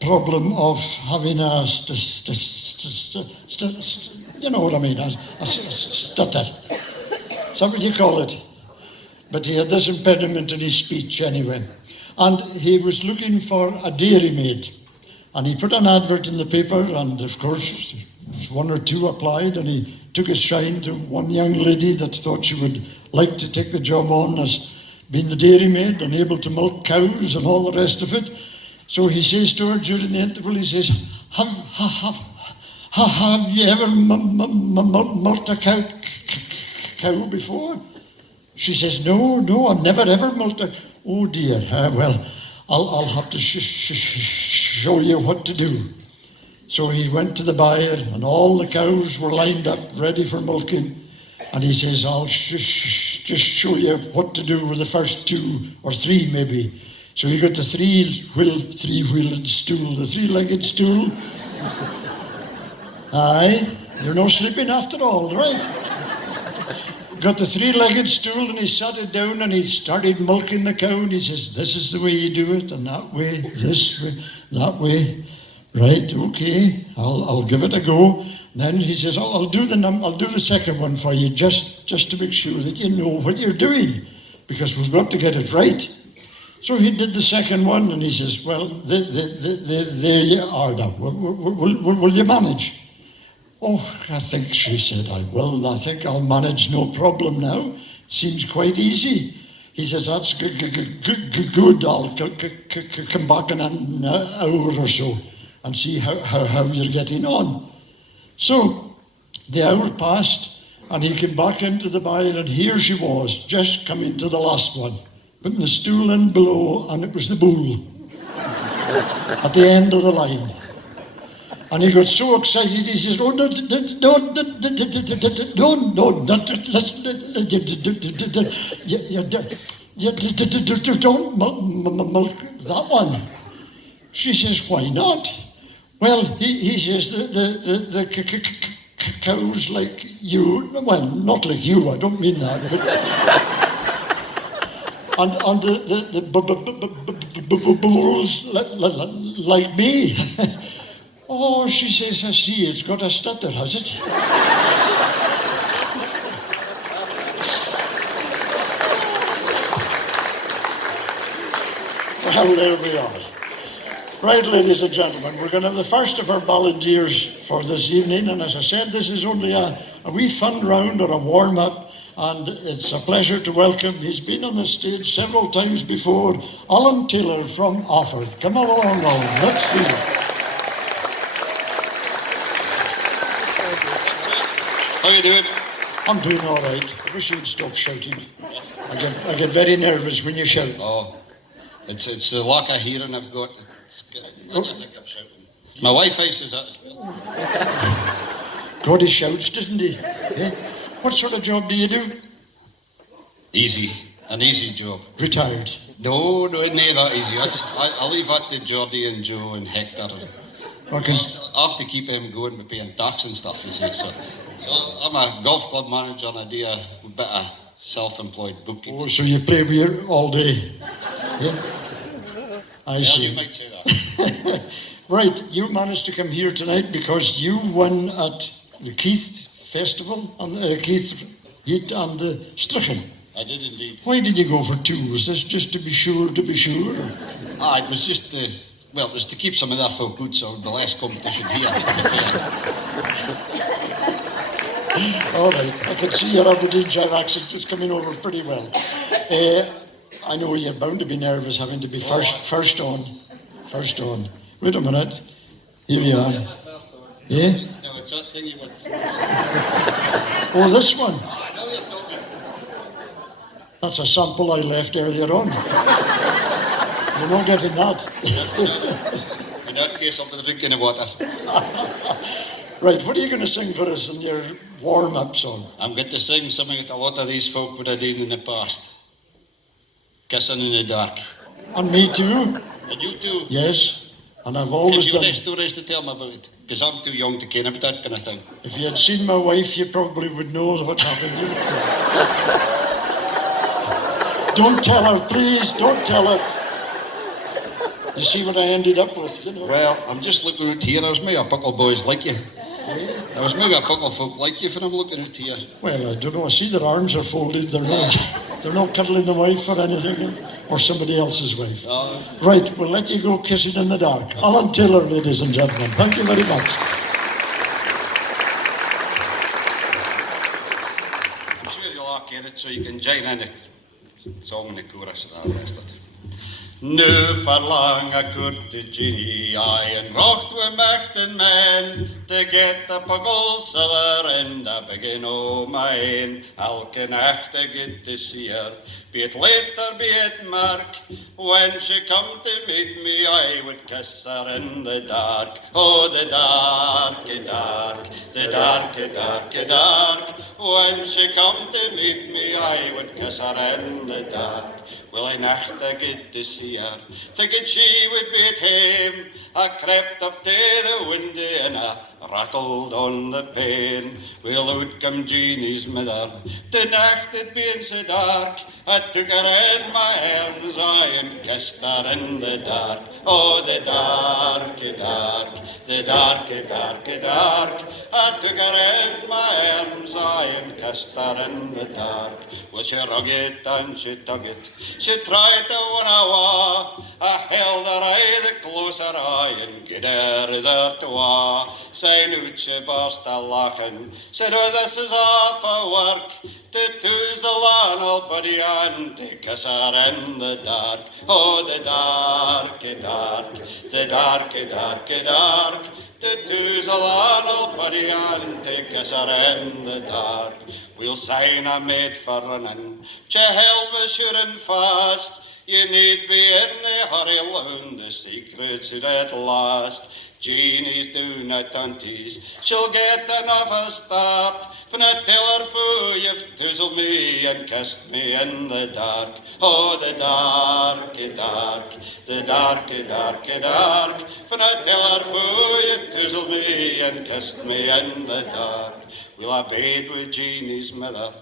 problem of having a, you know what I mean, a stutter. Is that what you call it? But he had this impediment in his speech anyway. And he was looking for a dairymaid. And he put an advert in the paper, and of course, one or two applied, and he took a shine to one young lady that thought she would like to take the job on as being the dairymaid and able to milk cows and all the rest of it. So he says to her during the interval, he says, have you ever milked a cow before? She says, no, I've never ever milked a... Oh dear, well, I'll have to show you what to do. So he went to the byre, and all the cows were lined up, ready for milking. And he says, I'll just show you what to do with the first two or three, maybe. So he got the three-wheeled stool, the three-legged stool. Aye, you're not sleeping after all, right? Got the three-legged stool, and he sat it down, and he started milking the cow, and he says, this is the way you do it, and that way, this way, that way. Right, okay, I'll give it a go. And then he says, I'll do the second one for you, just to make sure that you know what you're doing, because we've got to get it right. So he did the second one, and he says, well, there you are now. Will you manage? Oh, I think, she said, I think I'll manage, no problem now. Seems quite easy. He says, that's good. I'll come back in an hour or so and see how you're getting on. So the hour passed, and he came back into the byre, and here she was, just coming to the last one, putting the stool in below, and it was the bull at the end of the line. And he got so excited, he says, oh, no, don't milk that one. She says, why not? Well, he says, the cows like you, well, not like you, I don't mean that, but, and the bulls like me. Oh, she says, I see, it's got a stutter, has it? Well, there we are. Right, ladies and gentlemen, we're going to have the first of our balladeers for this evening, and as I said, this is only a wee fun round or a warm-up, and it's a pleasure to welcome, he's been on the stage several times before, Alan Taylor from Offord. Come along, Alan, let's see it. How you doing? I'm doing all right. I wish you'd stop shouting. I get very nervous when you shout. Oh, it's the lack of hearing I've got. I think I'm shouting. My wife says that as well. God, he shouts, doesn't he? Yeah? What sort of job do you do? Easy. An easy job. Retired? No, not that easy. I leave that to Geordie and Joe and Hector. I have to keep them going by paying tax and stuff, you see. So I'm a golf club manager, and I do a bit of self-employed bookkeeping. Oh, so you play beer all day? Yeah? I see. You might say that. Right, you managed to come here tonight because you won at the Keith Festival, on the Keith Heat and the Strichen. I did indeed. Why did you go for two? Was this just to be sure? It was just it was to keep some of that folk good, so there would be less competition here at the fair. All right, I can see your Aberdeenshire accent just coming over pretty well. I know you're bound to be nervous having to be first on. Wait a minute. Here you are. Yeah? No, it's that thing you want. Oh, this one? Now you're talking. That's a sample I left earlier on. You're not getting that. In that case, I'll be drinking the water. Right, what are you going to sing for us in your warm-up song? I'm going to sing something that a lot of these folk would have done in the past. Kissing in the dark. And me too. And you too. Yes, and I've always done. done. Have you stories to tell me about it? Because I'm too young to care about that kind of thing. If you had seen my wife, you probably would know what happened. Don't tell her, please, don't tell her. You see what I ended up with, you know. Well, I'm just looking out here. There's maybe a couple boys like you. There was maybe a couple of folk like you when I'm looking out here. Well, I don't know. I see their arms are folded. They're not cuddling the wife or anything, or somebody else's wife. Right, we'll let you go kissing in the dark. Alan Taylor, ladies and gentlemen. Thank you very much. I'm sure you'll all get it, so you can join in the song in the chorus and the rest of it. Nu verlange korte genie, en rocht we mechten men, te get de poggelseller en de begin om mij heen. Elke nacht I get to see her, be it late or be it mark. When she come to meet me, I would kiss her in the dark. Oh, the dark, dark, the dark, dark, dark. When she come to meet me, I would kiss her in the dark. Well, I nacht I get to see her, thinking she would be at home. I crept up to the window and I rattled on the pane. Well, out come Jeannie's mother, the nacht it being so dark. I took her in my arms, and kissed her in the dark. Oh, the dark, dark, the dark, dark, dark. I took her in my arms, and kissed her in the dark. Well, she rug it and she tug it. She tried to run away. I held her eye the closer eye and get her there to wa. Saying out she burst a laughing. Said, oh, this is awful work. To toos the lawn all buddy and to kiss her in the dark. Oh, the dark, dark, the dark, dark, dark. To toos the lawn all buddy and to kiss her in the dark. We'll sign a maid for running. She held me sure and fast. You need be in the hurry alone, the secrets at last. Jeannie's down at aunties, she'll get enough a start. When I tell her foo, you've toozled me and kissed me in the dark. Oh, the dark, dark, the dark, dark, dark. When I tell her foo, you toozled me and kissed me in the dark. Well, I bade with Jeannie's mother,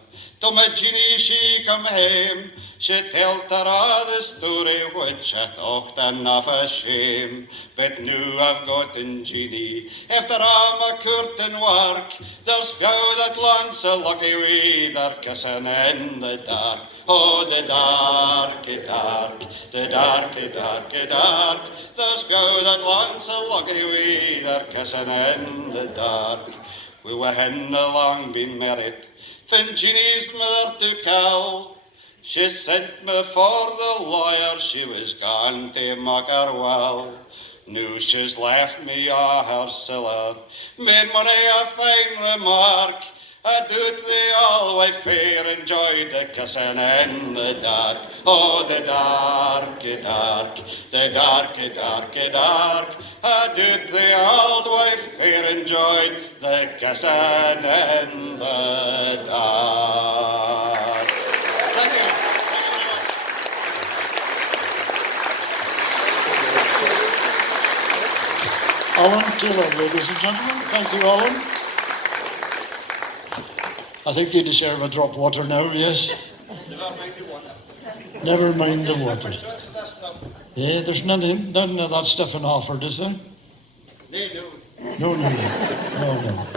till my Jeannie she come home. She told her all the story which I thought enough a shame. But now I've gotten Jeannie, after all my curtain work. There's few that land so lucky we they're kissing in the dark. Oh, the dark, dark, the dark, dark, dark. There's few that land so lucky we they're kissing in the dark. We were hadn't long been married, when Jeannie's mother took ill. She sent me for the lawyer, she was gone to make her well. Now she's left me a her cellar, made money a fine remark. I do't they always fair enjoyed the kissing in the dark. Oh, the dark, dark, the dark, dark, dark. I do't they always fair enjoyed the kissing in the dark. Thank you. Alan Taylor, ladies and gentlemen. Thank you, Alan. I think you deserve a drop of water now, yes? Never mind the water. Yeah, there's none of that stuff in Offord, is there? No.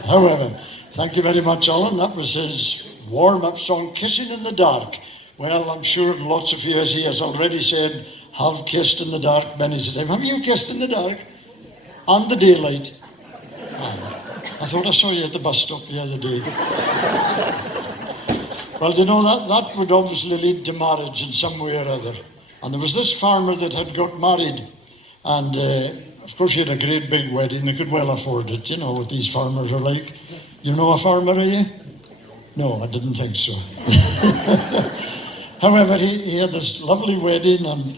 However, thank you very much, Alan. That was his warm-up song, Kissing in the Dark. Well, I'm sure lots of you, as he has already said, have kissed in the dark many times. Have you kissed in the dark? On the daylight? I thought I saw you at the bus stop the other day. Well, you know, that would obviously lead to marriage in some way or other. And there was this farmer that had got married. And, of course, he had a great big wedding. They could well afford it. You know what these farmers are like. You know a farmer, are you? No, I didn't think so. However, he had this lovely wedding and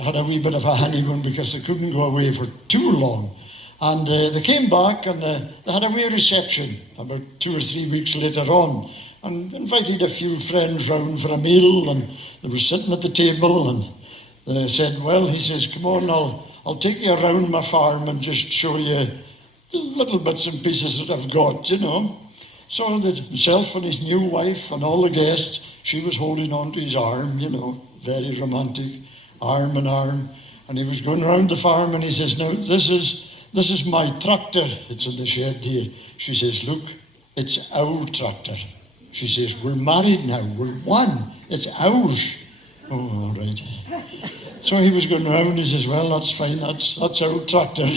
had a wee bit of a honeymoon because they couldn't go away for too long. And they came back and they had a wee reception about 2 or 3 weeks later on and invited a few friends round for a meal, and they were sitting at the table and they said, well, he says, come on, I'll take you around my farm and just show you little bits and pieces that I've got, you know. So himself and his new wife and all the guests, she was holding on to his arm, you know, very romantic, arm in arm. And he was going round the farm and he says, now, this is my tractor. It's in the shed here. She says, look, it's our tractor. She says, we're married now. We're one. It's ours. Oh, all right. So he was going round. He says, well, that's fine. That's our tractor.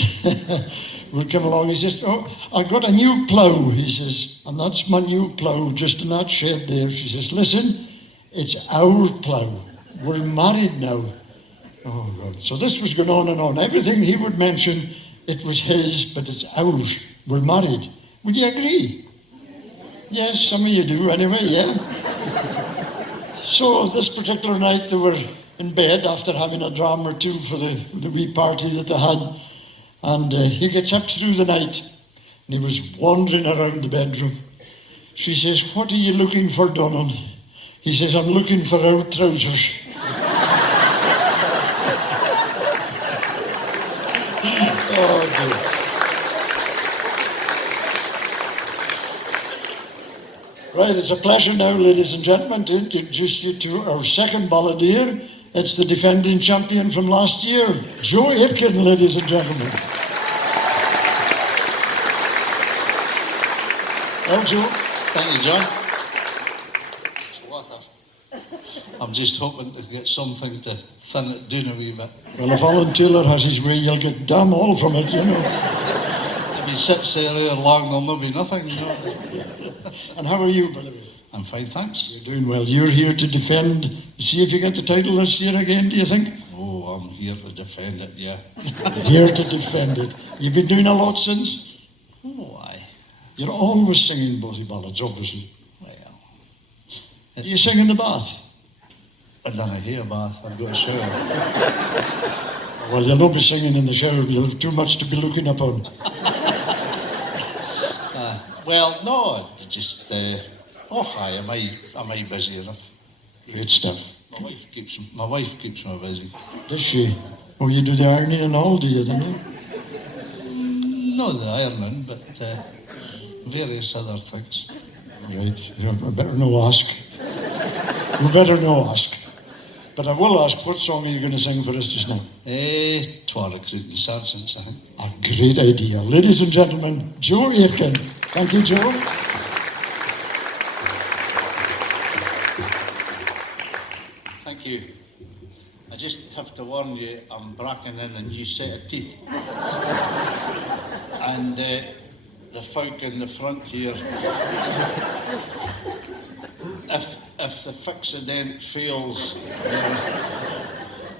We'd come along. He says, oh, I got a new plough. He says, and that's my new plough just in that shed there. She says, listen, it's our plough. We're married now. Oh, God. So this was going on and on. Everything he would mention, it was his, but it's ours. We're married. Would you agree? Yes, some of you do anyway, yeah. So this particular night they were in bed after having a dram or two for the wee party that they had. And he gets up through the night and he was wandering around the bedroom. She says, what are you looking for, Donald? He says, I'm looking for our trousers. Oh, dear. Right, it's a pleasure now, ladies and gentlemen, to introduce you to our second balladeer. It's the defending champion from last year, Joe Aitken, ladies and gentlemen. Well, Joe. Thank you, John. I'm just hoping to get something to thin it down a wee bit. Well, if Alan Taylor has his way, you'll get damn all from it, you know. If he sits there long, there'll not be nothing, you know. And how are you, by the way? I'm fine, thanks. You're doing well. You're here to defend. See if you get the title this year again, do you think? Oh, I'm here to defend it, yeah. Here to defend it. You've been doing a lot since? Oh, aye. You're always singing Bothy ballads, obviously. Well. Do you sing in the bath? I don't hear bath, I've got a shower. Well, you'll not be singing in the shower. You'll have too much to be looking upon. Well, no, just, aye, am I busy enough? Great stuff. My wife keeps me busy. Does she? Oh, you do the ironing and all, do you, don't you? Not the ironing, but various other things. Right, I better no ask. We better no ask. But I will ask, what song are you going to sing for us just now? Twa Recruiting Sergeants, I think. A great idea. Ladies and gentlemen, Joe Aitken. Thank you, Joe. Thank you. I just have to warn you, I'm bracking in a new set of teeth. And the folk in the front here, if the fixident fails,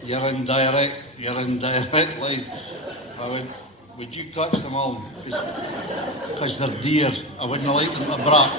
you're in direct line. Would you catch them all? Because they're dear. I wouldn't like them to brack.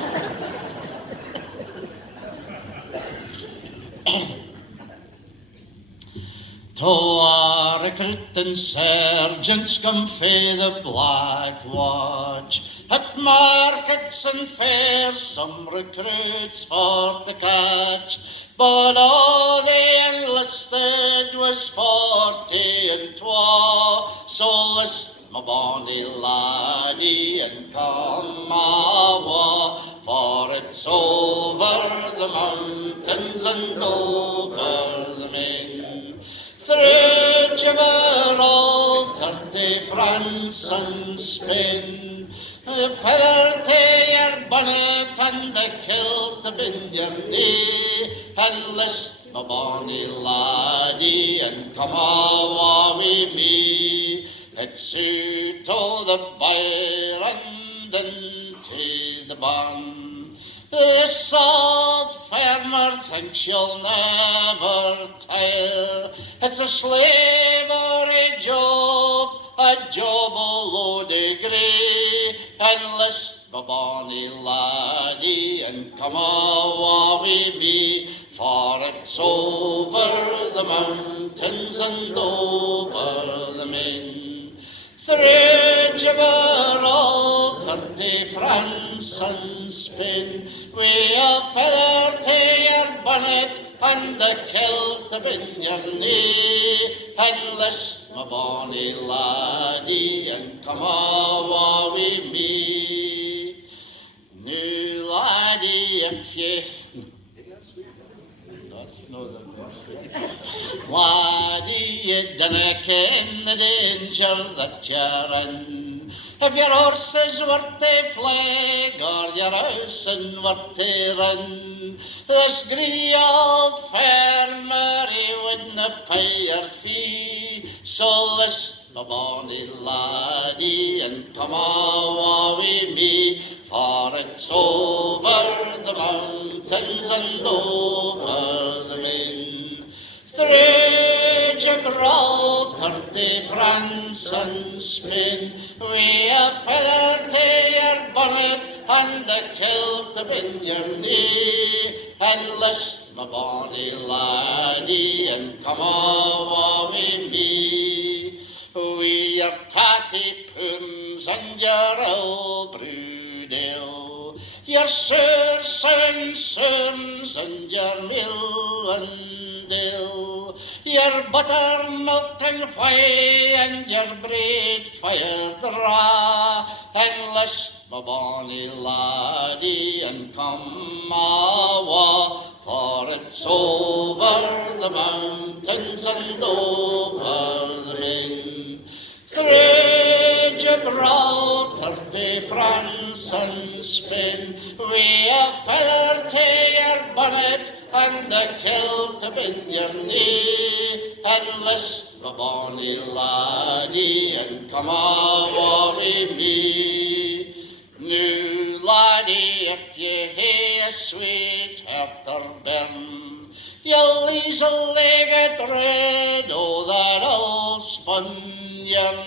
Twa recruiting sergeants come fae the Black Watch. At markets and fairs, some recruits for to catch, but all the enlisted was 42. So list my bonny laddie and come awa, for it's over the mountains and over the main. Through Gibraltar, 30 France and Spain, a feather to your bonnet and a kilt upon your knee, and list my bonny laddie and come awa wi' me. Let's suit to the Byron and to the bun. This old farmer thinks you'll never tire. It's a slavery job, a job o' low degree. Enlist my bonny laddie and come awa wi' me, for it's over the mountains and over the main. Through Gibraltar, 30 France and Spain, wi' a feather to your bonnet and a kilt upon your knee. Enlist my bonny laddie and come awa wi' me. Now, laddie, if you... That's not the best. Laddie, you dinna ken the danger that you're in. If your horse is worth a flag or your house in worth a run, this greedy old farmer he wouldna pay your fee. So list my bonny laddie and come awa wi me, for it's over the mountains and over the main. Through Gibraltar to France and Spain, we a feather to your bonnet and a kilt upin your knee. And list my bonny laddie and come awa wi me. We your tatty poons and your old brood ale, your sours and your mill and dill, your buttermilk and whey and your bread fire dra. And list my bonny laddie and come awa, for it's over the mountains and over the main. Through Gibraltar to France and Spain, we a feather to your bonnet and a kilt upin your knee. And list my bonny laddie and come awa wi me. Now laddie, if you hae a sweetheart or bairn, you'll easily get rid o' that old spunyon.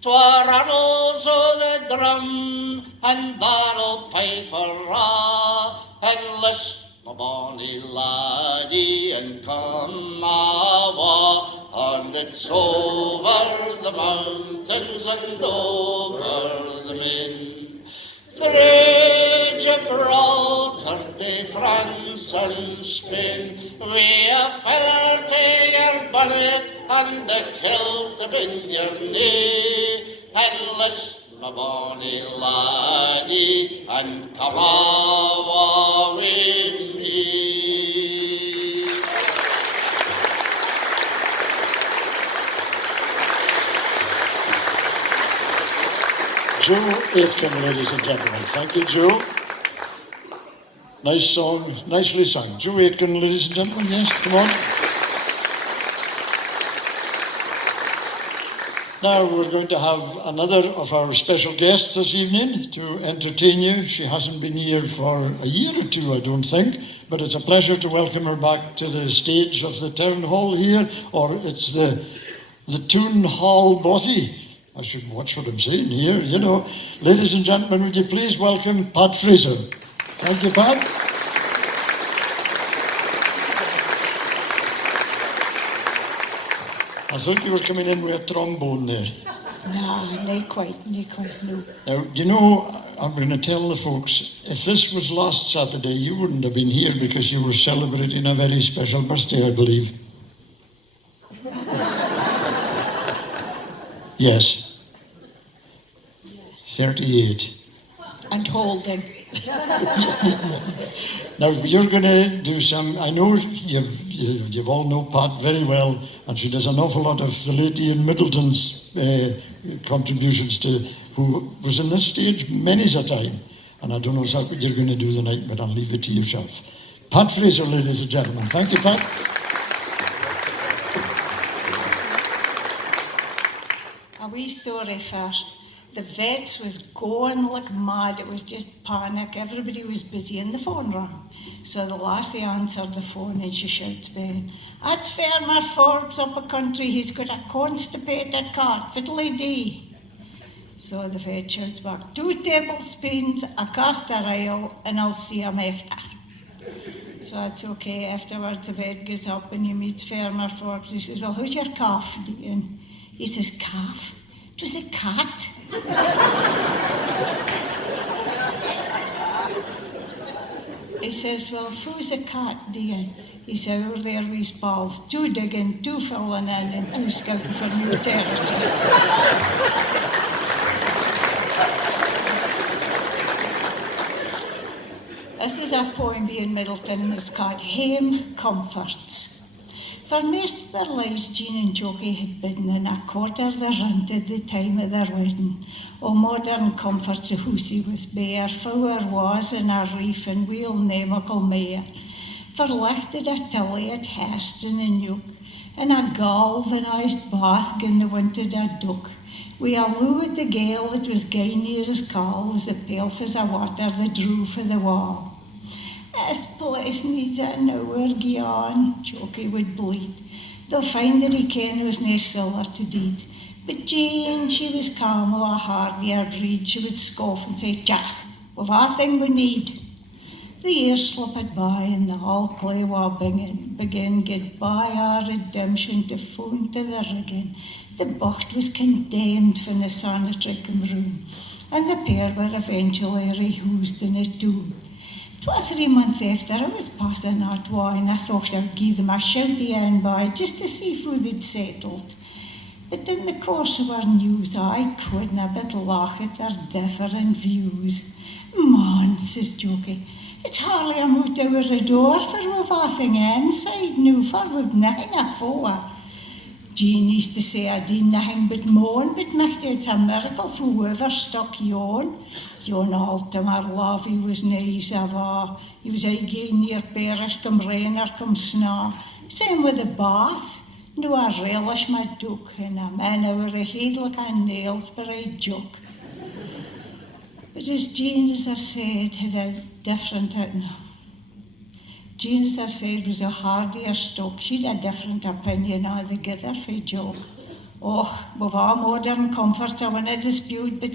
'Twa rattles o' the drum and barrel pipe for ra. And list my bonny laddie and come awa, and it's over the mountains and over the main. Through Gibraltar to France and Spain, we a feather to your bonnet and a kilt upin your knee. And list my bonny laddie and come awa wi me. Joe Aitken, ladies and gentlemen. Thank you, Joe. Nice song, nicely sung. Joe Aitken, ladies and gentlemen. Yes, come on. Now we're going to have another of our special guests this evening to entertain you. She hasn't been here for a year or two, I don't think, but it's a pleasure to welcome her back to the stage of the town hall here, or it's the Town Hall Bothy. I should watch what I'm saying here, you know. Ladies and gentlemen, would you please welcome Pat Fraser. Thank you, Pat. I thought you were coming in with a trombone there. No, not quite, no. Now, do you know, I'm going to tell the folks, if this was last Saturday, you wouldn't have been here because you were celebrating a very special birthday, I believe. Yes. 38. And holding. Now, you're going to do some, I know you've all know Pat very well, and she does an awful lot of the late Ian Middleton's contributions to, who was in this stage many's a time. And I don't know exactly what you're going to do tonight, but I'll leave it to yourself. Pat Fraser, ladies and gentlemen. Thank you, Pat. A wee story first. The vets was going like mad. It was just panic. Everybody was busy and the phone rang. So the lassie answered the phone and she shouts back, "That's Farmer Forbes up a country. He's got a constipated cat, fiddly-dee." So the vet shouts back, 2 tablespoons, a castor oil, and I'll see him after. So that's okay. Afterwards the vet gets up and he meets Farmer Forbes. He says, "Well, who's your calf doing?" He says, "Calf? It was a cat." He says, "Well, who's a cat, dear?" He said, "Oh, there we pals, 2 digging, 2 filling in, and 2 scouting for new territory." This is a poem by Ian Middleton, and it's called Hame Comforts. For most of their lives, Jean and Jockey had been in a quarter the rent at the time of their wedding. O modern comforts a housey was bare, fower was in a reef and wheel namical mare. Verlichted a tilly at Heston and Yoke, and a galvanised bath in the winter a duck. We allowed the gale that was gay near his call was the pelf as a water that drew for the wall. This place needs an hour gone, Jockey would bleat. They'll find that he ken was nae siller to deed. But Jane, she was calm o' a hard-yard reed. She would scoff and say, "Jack, we've a thing we need." The years slipped by and the all play war begin get by our redemption to phone to the rigging. The bocht was condemned from the sanitary room, and the pair were eventually rehoused in it too. 'Twas 3 months after I was passing that way, and I thought I'd give them a shouty end by just to see if they'd settled. But in the course of our news, I couldn't but laugh at their different views. "Man," says Jockey, "it's hardly a moot over the door for we've a thing inside now, for we've nothing afore." Jean used to say I did nothing but moan, but might it's a miracle for whoever stuck yon. Yon Altamar Lavie was nice ava. He was again near perish come rain or come snow. Same with the bath. No a relish my duck, and a man over a head like a nails for a joke. But as Jean, as I've said, had a different outlook. Jean, as I've said, was a hardier stock. She'd a different opinion altogether for joke. Oh, with our modern comfort, I wouldn't dispute, but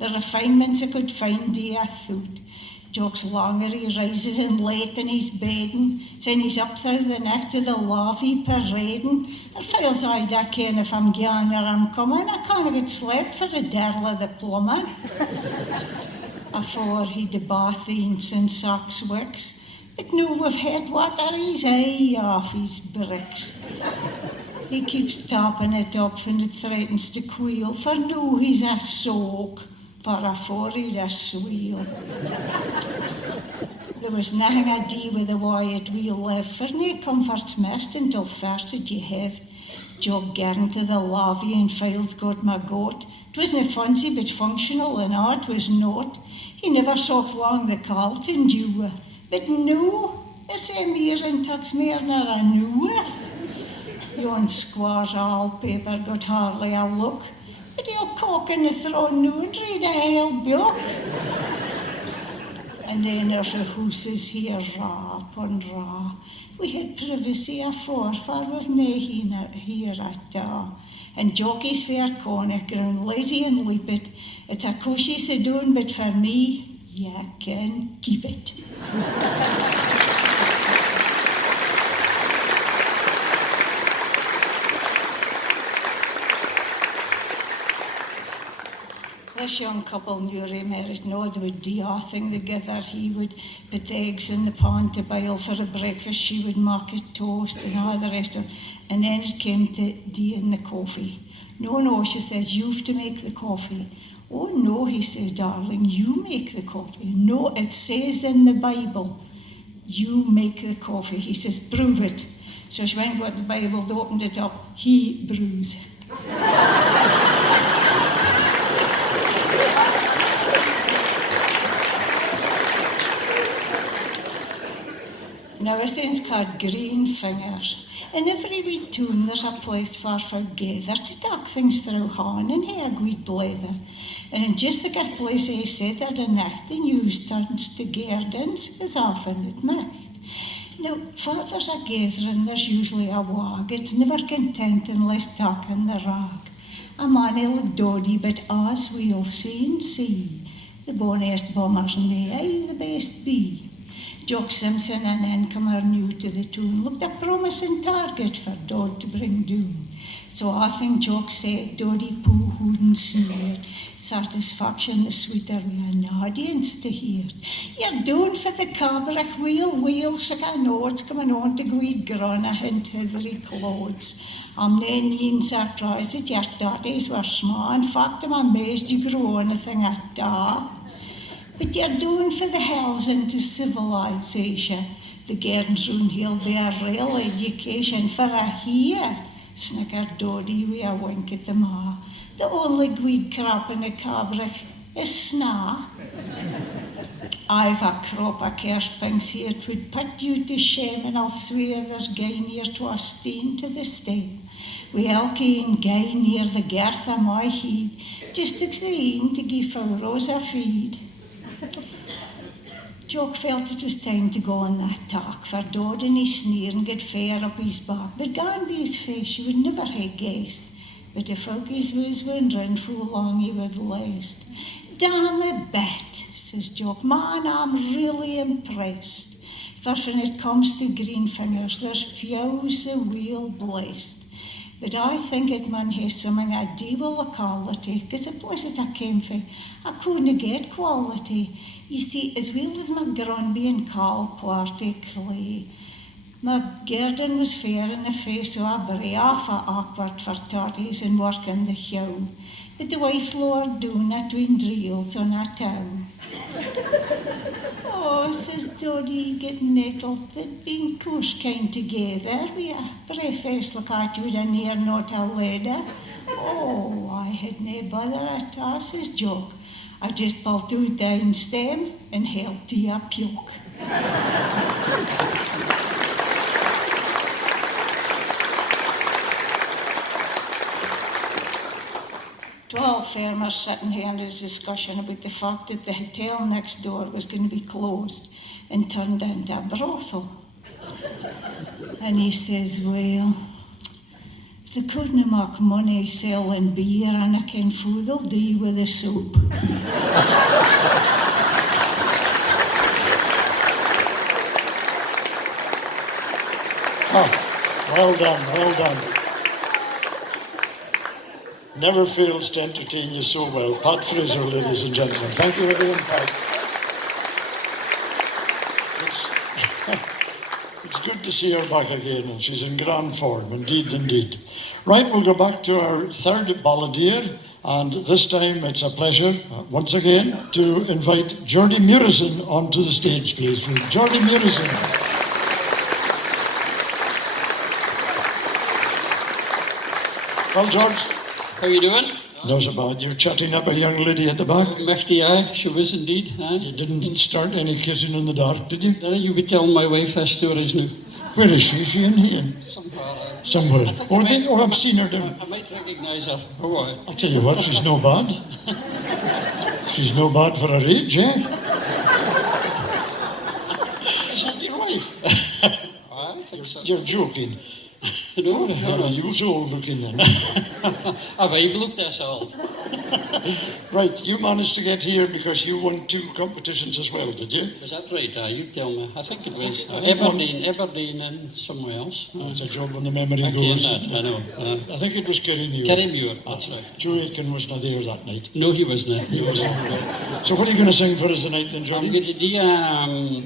the refinements I could find I thought. Jock's longer he rises and late in his bedding, saying he's up through the night to the lavie parading. It feels I'd a ken if I'm gone or I'm coming. I can't get slept for the derl of the plumbing. Afore he the Bothy and socks works, but now we've had water his eye off his bricks. He keeps topping it up and it threatens to queel, for now he's a soak, for afore he'd a sweel. There was nothing I do with the way it we live, for nae comfort's missed until thirsted you have. Jock getting to the lavie and files got my goat. 'Twasnae fancy but functional, and it was not. He never saw long the Carlton dew. But no, the same year in tucks meer nor a new. Yon square's all paper got hardly a look, but he'll cock in the throne now and read a hale book. And then there's the houses here, raw upon raw. We had privacy afore, for we've nae here at all. And Jockey's fair corner, grown lazy and leapit. It's a cushy to doing, but for me, you can keep it. This young couple knew remarried. No, they would do a thing together. He would put eggs in the pan to boil for a breakfast. She would make it toast and all the rest of it. And then it came to doing the coffee. No, she says, you've to make the coffee. Oh, no, he says, darling, you make the coffee. No, it says in the Bible, you make the coffee. He says, prove it. So she went and got the Bible, they opened it up, he brews. Now, a sense called green fingers. In every wee town there's a place for gather to talk things through hon and hae a good blather. And in just a good place I said at a night the news turns to gardens as often it might. Now, for there's a gathering, there's usually a wag. It's never content unless talking the rag. A man'll look doddy, but as we'll soon see, the bonniest bombers may the best be. Jock Simpson, an incomer new to the tune, looked a promising target for Dodd to bring doom. So I think Jock said, Doddy pooh-hooed and sneered, satisfaction the sweeter we an audience to hear. You're doing for the cabrach wheel, sick I know it's coming on to Gweed Grana and Hithery clothes. I'm nae surprised that your daddies were small. In fact, I'm amazed you grow anything at all. But you're doing for the hells into civilization. The girls round here'll be a real education for a here, snickered Dodie with a wink at the ma. The only good crap in the cabrach is sna. I've a crop of kerspings here, it would put you to shame, and I'll swear there's guy near to a steen to the stain. We Elgin guy near the girth of my head, just explain to give for Rosa feed. Jock felt it was time to go on that talk, for Dod and his sneer and get fair up his back, but gone be his face, you would never have guessed. But the folkies was wondering for how long he would last. Damn a bet, says Jock, man, I'm really impressed. For when it comes to green fingers, there's fews a wheel blessed. But I think it man has something I do with the quality, because the place that I came from, I couldn't get quality. You see, as well as my ground being called clarty clay, my garden was fair in the face, so I bray awful awkward for tarties and work in the show. But the wife Lord doing it twin drills on a town. Oh, says Dodie, getting nettled, they'd been course kind together. We a breakfast look at you with a near not a ladder. Oh, I had no bother at all, says Jock. I just pulled out down stem and held to your puke. 12 farmers sitting here in this discussion about the fact that the hotel next door was going to be closed and turned into a brothel. And he says, well, if they couldn't make money selling beer and a can food, they'll do with the soup. Oh, well done, well done. Never fails to entertain you so well. Pat Fraser, ladies and gentlemen. Thank you everyone, Pat. It's good to see her back again, and she's in grand form, indeed, indeed. Right, we'll go back to our third balladeer, and this time it's a pleasure, once again, to invite Geordie Murison onto the stage, please. Geordie Murison. Well, George. How you doing? No so bad. You're chatting up a young lady at the back. Mechty, aye, she was indeed. Aye. You didn't start any kissing in the dark, did you? You be telling my wife that stories now. Where is she? Is she in here? Somewhere. I've seen her down. I might recognise her. Oh, aye. I'll tell you what, she's no bad. She's no bad for her age, eh? Is that your wife? I think so. You're joking. No, The hell are you so old looking then? Have I looked this old? Right, you managed to get here because you won 2 competitions as well, did you? Is that right? You tell me. I think it was think Aberdeen and somewhere else. That's a job when the memory I goes. I know. I think it was Kerrymuir. Kerrymuir, that's right. Joe Aitken was not there that night. No, he wasn't. He wasn't. So what are you going to sing for us tonight then, I'm Geordie? going to do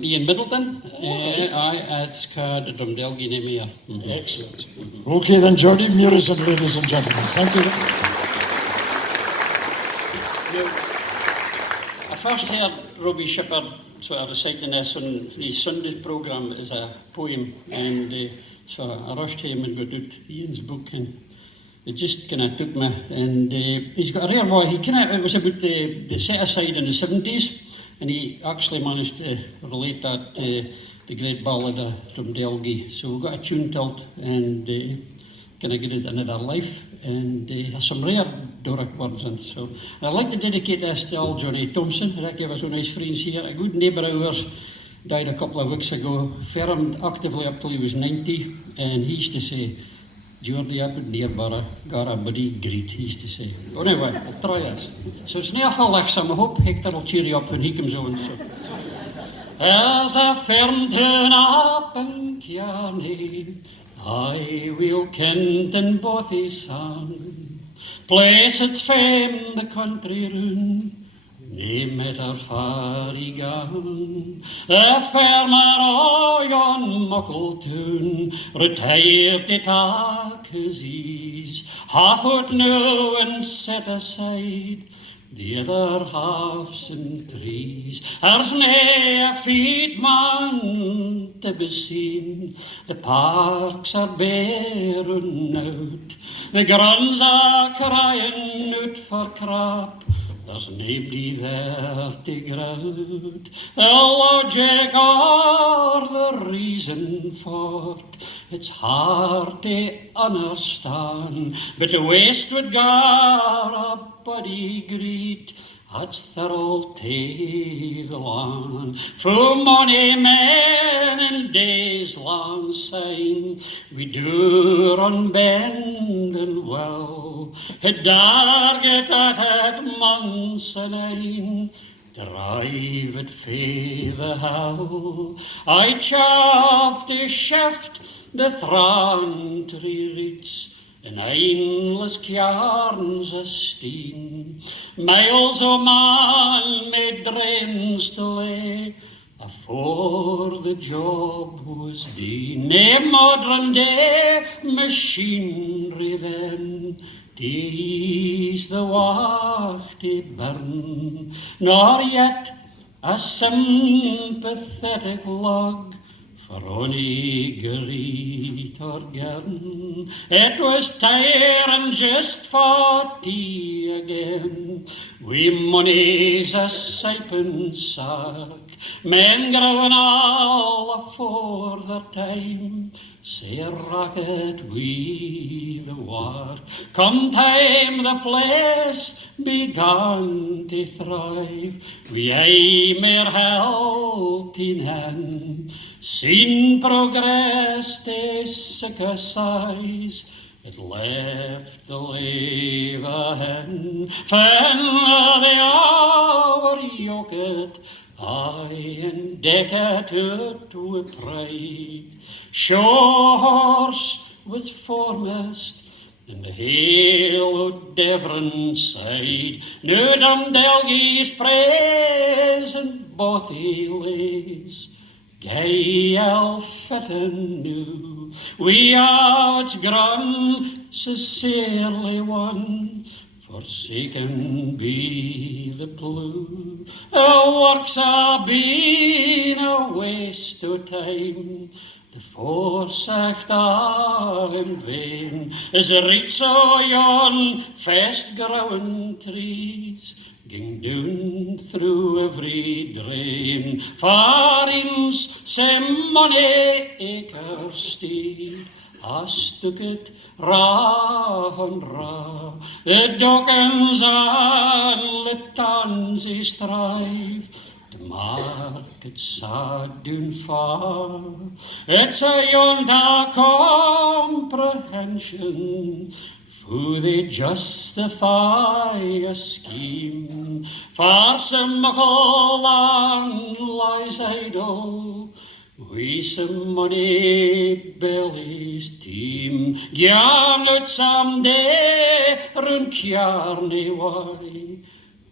Ian Middleton. It's called Elgin Emia. Excellent. Okay then, Geordie Murison, ladies and gentlemen. Thank you. I first heard Robbie Shepherd sort of reciting this on his Sunday programme as a poem, and so I rushed home and got out Ian's book, and it just kind of took me. And he's got a rare boy. It was about the set aside in the 70s, and he actually managed to relate that to the great ballad of Elgin. So we got a tune tilt and kind of get it another life, and has some rare Doric words in. So I'd like to dedicate this to all Johnny Thompson. Ricky was one of his friends here. A good neighbour of ours died a couple of weeks ago, farmed actively up till he was 90, and he used to say, Geordie up in Nearborough, got a buddy greet, he used to say. Anyway, I'll try this. So it's near for Lexham. I hope Hector will cheer you up when he comes on. So. There's a firm turn up in Kearney, I will kent in Bothy sang, place its fame the country round, name it our fairy gang. The farmer o' yon muckle town retired to take his ease, half out now and set aside the other half's in trees. There's nae a feed man to be seen. The parks are barren out. The gruns are crying out for crap. There's naebody there to grout. The logic or the reason for't, it's hard to understand. But the waste would gar a body greet, that's their old tae the land. For money men in days lang syne, we do run bend and well. Het daar get at het months and ein, drive it fae the hell. I chaff the shaft, the thran tree reeds, and endless cairns a steen. Miles o' man made drains to lay, afore the job was done. Nae modern day machinery then, to ease the wafty burn, nor yet a sympathetic log for ony greet or gern. It was tiring just for tea again. We money's a siping sack, men growing all afore their time. Say rocket we the war, come time the place began to thrive. We aye mere health in hand, seen progress to sick a size. It left the lever hen, fan the hour yoked, aye and deck it with pride. Show horse was foremost, and the hail o' Devon side. New Elgin's praise and Bothy lays, gay Elfetten new. We are its grand, sincerely one, forsaken be the blue. Our works are been a waste of time, the foresight are in vain. As the roots o' yon fast growing trees ging down through every drain, far in's some money acre steed, I stuck it ra and ra. The Dockens and the Tansies thrive, the market's sad down far. It's a yonder comprehension, who they justify a scheme. For some muckle land lies idle, we some money bellies team. Gang out some day round Kearney way,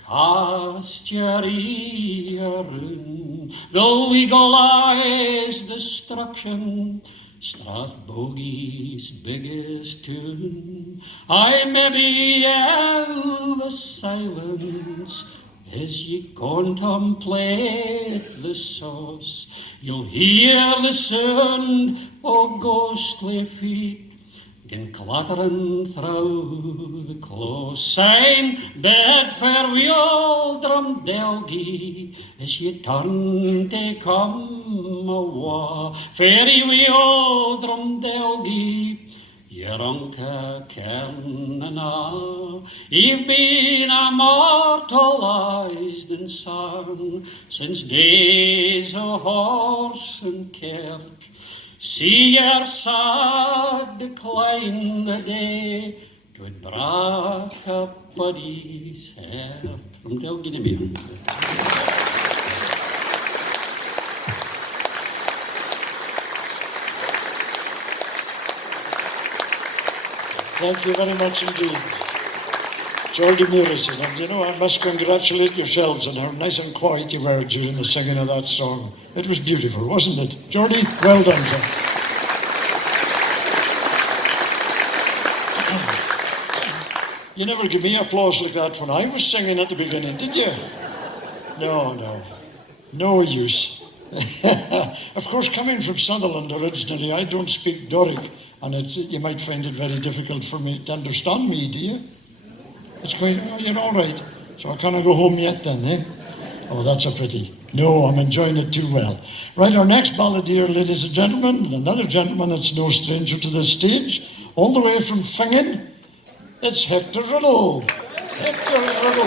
cast your ear round the legalized destruction, Strathbogie's biggest tune. I may be in the silence as ye contemplate the source. You'll hear the sound o' ghostly feet gin clattering through the close. Sign bid farewell, Drumdelgie, as ye turn to come awa. Fairy we old Drumdelgie, your unca Kernana. You've been immortalized in song since days o' horse and kirk. See your sad decline the day, 'twould break a body's heart. From Elgin. Thank you very much indeed. Geordie Murison, and you know, I must congratulate yourselves on how nice and quiet you were during the singing of that song. It was beautiful, wasn't it? Geordie, well done, sir. You never give me applause like that when I was singing at the beginning, did you? No. No use. Of course, coming from Sutherland originally, I don't speak Doric, and you might find it very difficult for me to understand me, do you? It's quite, oh, you're all right. So I can't go home yet then, eh? Oh, that's a pity. No, I'm enjoying it too well. Right, our next balladeer, ladies and gentlemen, another gentleman that's no stranger to this stage, all the way from Fingen, it's Hector Riddle. Hector Riddle.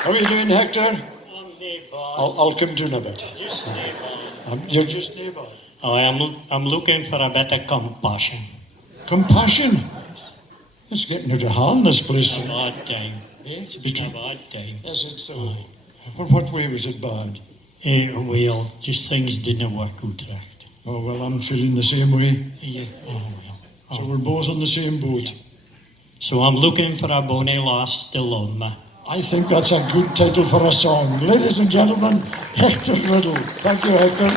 How are you doing, Hector? I'm nae bad. I'll come to in a bit. Just nae bad. You're just neighbour. I'm looking for a bit of compassion. Compassion? It's getting out of hand, this place. A bad time. Eh? It's been a bad time. Is it so? What way was it bad? Well, just things didn't work out right. Oh, well, I'm feeling the same way. Yeah. Oh, well. So we're both on the same boat. So I'm looking for a bonny lass to love me. I think that's a good title for a song. Ladies and gentlemen, Hector Riddle. Thank you, Hector.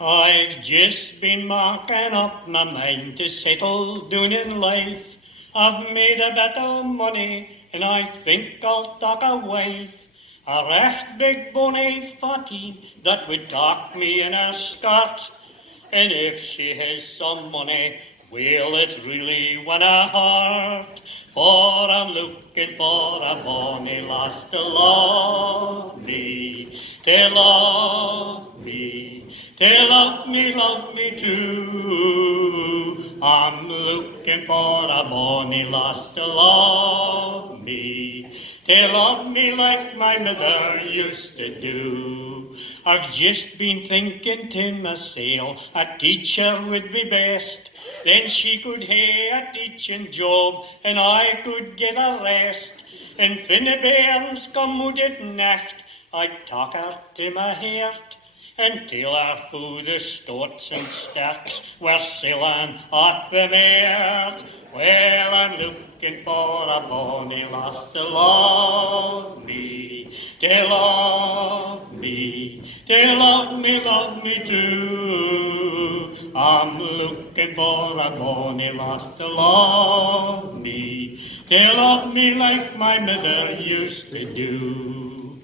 I've just been marking up my mind to settle down in life. I've made a bit of money and I think I'll take a wife. A recht big bonny fatty that would tuck me in a skirt. And if she has some money, well, it really win a heart. For I'm looking for a bonny lass to love me, to love me. To love me too. I'm looking for a bonny lass to love me like my mother used to do. I've just been thinking to myself, a teacher would be best. Then she could hae a teaching job, and I could get a rest. And when the bairns come out at night, I'd take her to my heart. And till our food stots and starts were selling at the mart. Well, I'm looking for a bonny lass to love me, to love me, to love me too. I'm looking for a bonny lass to love me like my mother used to do.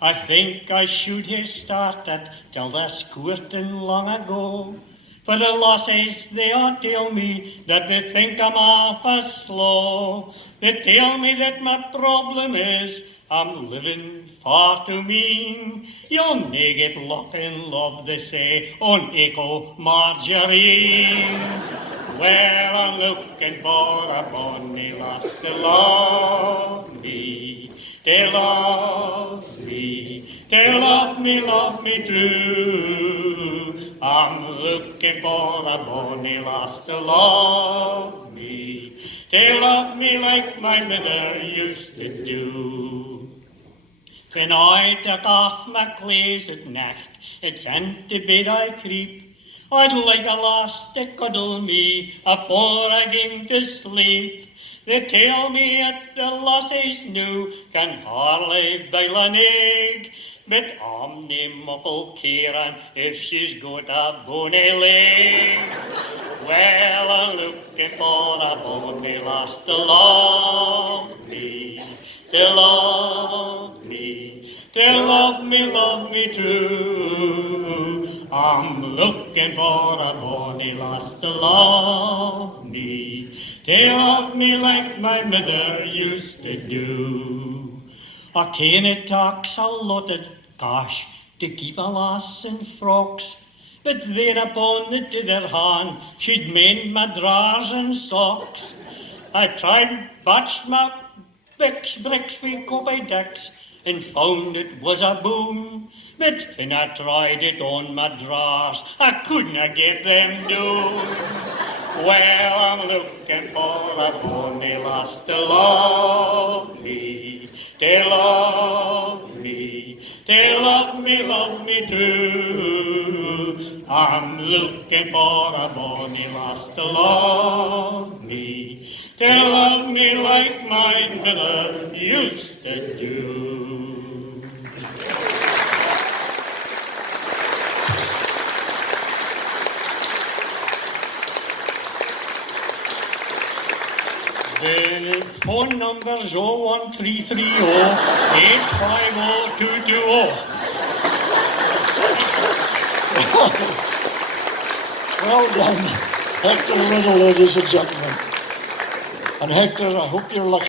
I think I should have started till this courting long ago. For the lasses, they all tell me that they think I'm awful slow. They tell me that my problem is I'm living far too mean. You'll nae get luck in love, they say, on echo margarine. Well, I'm looking for a bonny lass to love me, to love me, to love me true. I'm looking for a bonny lass to love me like my mother used to do. When I take off my clothes at night, it's into bed I creep. I'd like a lass to cuddle me afore I ging to sleep. They tell me that the lasses new can hardly boil an egg, but I'm nae muckle caring if she's got a bonny leg. Well, I'm looking for a bonny lass to love me, to love me, to love me too. I'm looking for a bonny lass to love me like my mother used to do. I can't tax a lot of cash to keep a lass in frocks, but then upon the other hand, she'd mend my drawers and socks. I tried batch my bricks with copy decks and found it was a boon. But when I tried it on my drawers, I couldn't get them down. Well, I'm looking for a bonny lass to love me, to love me, to love me too. I'm looking for a bonny lass to love me like my mother used to do. phone number's 01330 850 Well done, Hector Riddle, ladies and gentlemen. And Hector, I hope you're lucky.